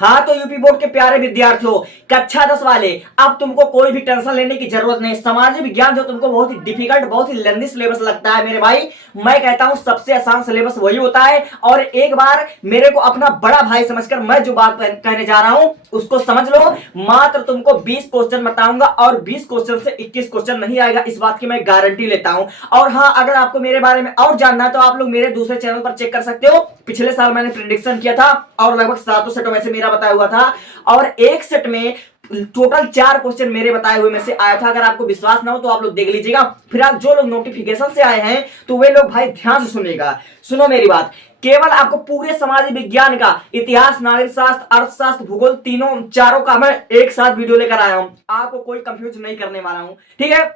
हाँ तो UP board के प्यारे विद्यार्थियों, कक्षा 10 वाले, अब तुमको कोई भी टेंशन लेने की जरूरत नहीं। सामाजिक विज्ञान जो तुमको बहुत ही डिफिकल्ट, बहुत ही लेंथी सिलेबस लगता है मेरे भाई, मैं कहता हूं सबसे आसान सिलेबस वही होता है। और एक बार मेरे को अपना बड़ा भाई समझकर मैं जो बात कहने जा रहा हूं उसको समझ लो। मात्र तुमको 20 क्वेश्चन बताऊंगा और 20 क्वेश्चन से 21 क्वेश्चन नहीं आएगा, इस बात की मैं गारंटी लेता हूं। और हाँ, अगर आपको मेरे बारे में और जानना है तो आप लोग मेरे दूसरे चैनल पर चेक कर सकते हो। पिछले साल मैंने प्रेडिक्शन किया था और लगभग 7 सेटों में से मेरा बताया हुआ था, और एक सेट में टोटल 4 क्वेश्चन मेरे बताए हुए में से आया था। अगर आपको विश्वास ना हो तो आप लोग देख लीजिएगा। फिर आप जो लोग नोटिफिकेशन से आए हैं तो वे लोग भाई ध्यान से सुनेगा, सुनो मेरी बात। केवल आपको पूरे समाज विज्ञान का इतिहास, नागरिक शास्त्र, अर्थशास्त्र, भूगोल, तीनों चारों का मैं एक साथ वीडियो लेकर आया हूं। आपको कोई कंफ्यूज नहीं करने वाला हूं, ठीक है।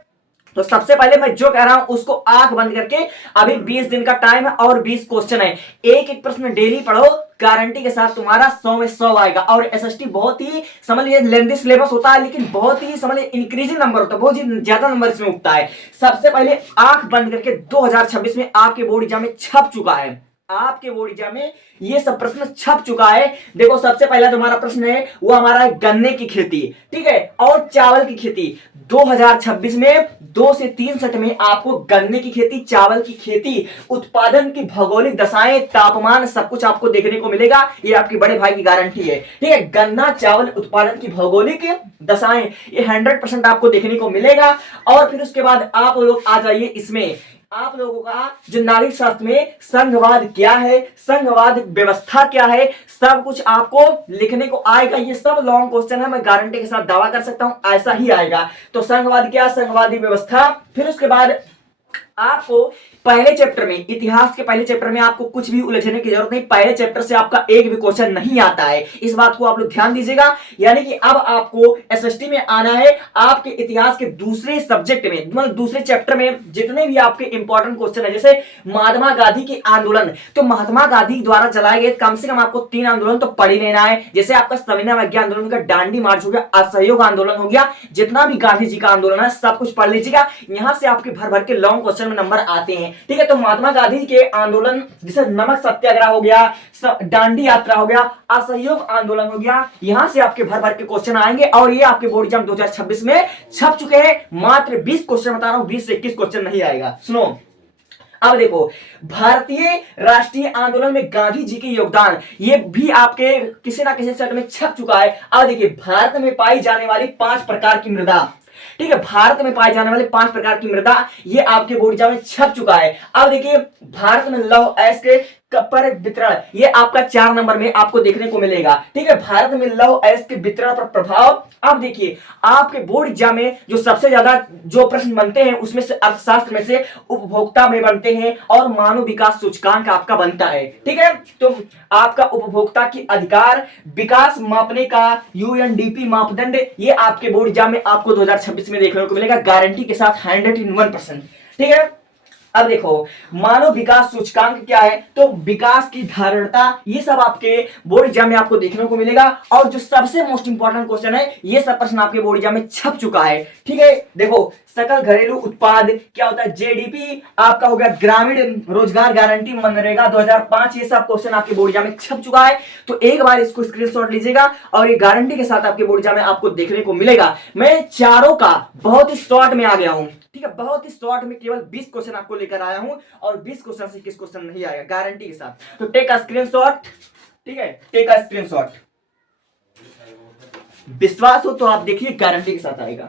तो सबसे पहले मैं जो कह रहा हूं उसको आंख बंद करके, अभी 20 दिन का टाइम है और 20 क्वेश्चन है, एक एक प्रश्न डेली पढ़ो, गारंटी के साथ तुम्हारा 100 में 100 आएगा। और एसएसटी बहुत ही समझ लीजिए लेंथी सिलेबस होता है, लेकिन बहुत ही समझ लीजिए इंक्रीजिंग नंबर होता है, बहुत ही ज्यादा नंबर इसमें उठता है। सबसे पहले आंख बंद करके 2026 में आपके बोर्ड एग्जाम में छप चुका है, आपके बोर्ड एग्जाम में ये सब प्रश्न छप चुका है। देखो सबसे पहला जो हमारा प्रश्न है वो हमारा है गन्ने की खेती, ठीक है, और चावल की खेती। 2026 में 2 से 3 सेट में आपको गन्ने की खेती, चावल की खेती, उत्पादन की भौगोलिक दशाएं, तापमान, सब कुछ आपको देखने को मिलेगा। ये आपके बड़े भाई की गारंटी है, ठीक है। गन्ना चावल उत्पादन की भौगोलिक दशाएं, ये 100% आपको देखने को मिलेगा। और फिर उसके बाद आप लोग आ जाइए इसमें, आप लोगों का जो नागरिक शास्त्र में संघवाद क्या है, संघवाद व्यवस्था क्या है, सब कुछ आपको लिखने को आएगा। ये सब लॉन्ग क्वेश्चन है, मैं गारंटी के साथ दावा कर सकता हूं ऐसा ही आएगा। तो संघवाद क्या, संघवादी व्यवस्था। फिर उसके बाद आपको पहले चैप्टर में, इतिहास के पहले चैप्टर में आपको कुछ भी उलझने की जरूरत नहीं, पहले चैप्टर से आपका एक भी क्वेश्चन नहीं आता है, इस बात को आप लोग ध्यान दीजिएगा। यानी कि अब आपको एसएसटी में आना है आपके इतिहास के दूसरे सब्जेक्ट में, मतलब दूसरे चैप्टर में जितने भी आपके इंपॉर्टेंट क्वेश्चन है, जैसे महात्मा गांधी के आंदोलन, तो महात्मा गांधी द्वारा चलाए गए कम से कम आपको 3 आंदोलन तो पढ़ ही लेना है। जैसे आपका सविनय अवज्ञा आंदोलन का, दांडी मार्च हो गया, असहयोग आंदोलन हो गया, जितना भी गांधी जी का आंदोलन है सब कुछ पढ़ लीजिएगा। यहां से आपके भर भर के लॉन्ग क्वेश्चन में नंबर आते हैं, ठीक है। तो महात्मा गांधी के आंदोलन, जैसे नमक सत्याग्रह हो गया, दांडी यात्रा हो गया, असहयोग आंदोलन हो गया, यहां से आपके भर भर के क्वेश्चन आएंगे। और ये आपके बोर्ड एग्जाम 2026 में छप चुके हैं। मात्र 20 क्वेश्चन बता रहा हूं, 20 से 21 क्वेश्चन नहीं आएगा। सुनो अब देखो, भारतीय राष्ट्रीय आंदोलन में गांधी जी के योगदान, ये भी आपके किसी ना किसी सेट में छप चुका है। अब देखिए, भारत में पाई जाने वाली 5 प्रकार की मृदा, ठीक है, भारत में पाए जाने वाले 5 प्रकार की मृदा, ये आपके बोर्ड एग्जाम में छप चुका है। अब देखिए, भारत में लौह अयस्क पर वितरण, ये आपका 4 नंबर में आपको देखने को मिलेगा, ठीक है। भारत में लौह अयस्क के वितरण पर प्रभाव। अब देखिए, आपके बोर्ड एग्जाम में जो सबसे ज्यादा जो प्रश्न बनते हैं उसमें से अर्थशास्त्र में से उपभोक्ता में बनते हैं और मानव विकास सूचकांक आपका बनता है, ठीक है। तो आपका उपभोक्ता की अधिकार विकास मापने का यूएनडीपी मापदंड, ये आपके बोर्ड एग्जाम में आपको 2026 में देखने को मिलेगा, गारंटी के साथ 101%, ठीक है। अब देखो, मानव विकास सूचकांक क्या है, तो विकास की धारणता, ये सब आपके बोर्ड एग्जाम में आपको देखने को मिलेगा। और जो सबसे मोस्ट इंपॉर्टेंट क्वेश्चन है, ये सब प्रश्न आपके बोर्ड एग्जाम में छप चुका है, ठीक है। देखो, सकल घरेलू उत्पाद क्या होता है, जेडीपी आपका हो गया, ग्रामीण रोजगार गारंटी, मनरेगा 2005, ये सब क्वेश्चन आपके बोर्ड एग्जाम में छप चुका है। तो एक बार इसको स्क्रीनशॉट लीजिएगा और ये गारंटी के साथ आपके बोर्ड एग्जाम में आपको देखने को मिलेगा। मैं चारों का बहुत ही शॉर्ट में आ गया हूं, ठीक है, बहुत ही शॉर्ट में केवल 20 क्वेश्चन आपको लेकर आया हूं और 20 क्वेश्चन से 21 क्वेश्चन नहीं आएगा, गारंटी के साथ। तो टेक अ स्क्रीनशॉट, ठीक है, टेक अ स्क्रीनशॉट। विश्वास हो तो आप देखिए, गारंटी के साथ आएगा।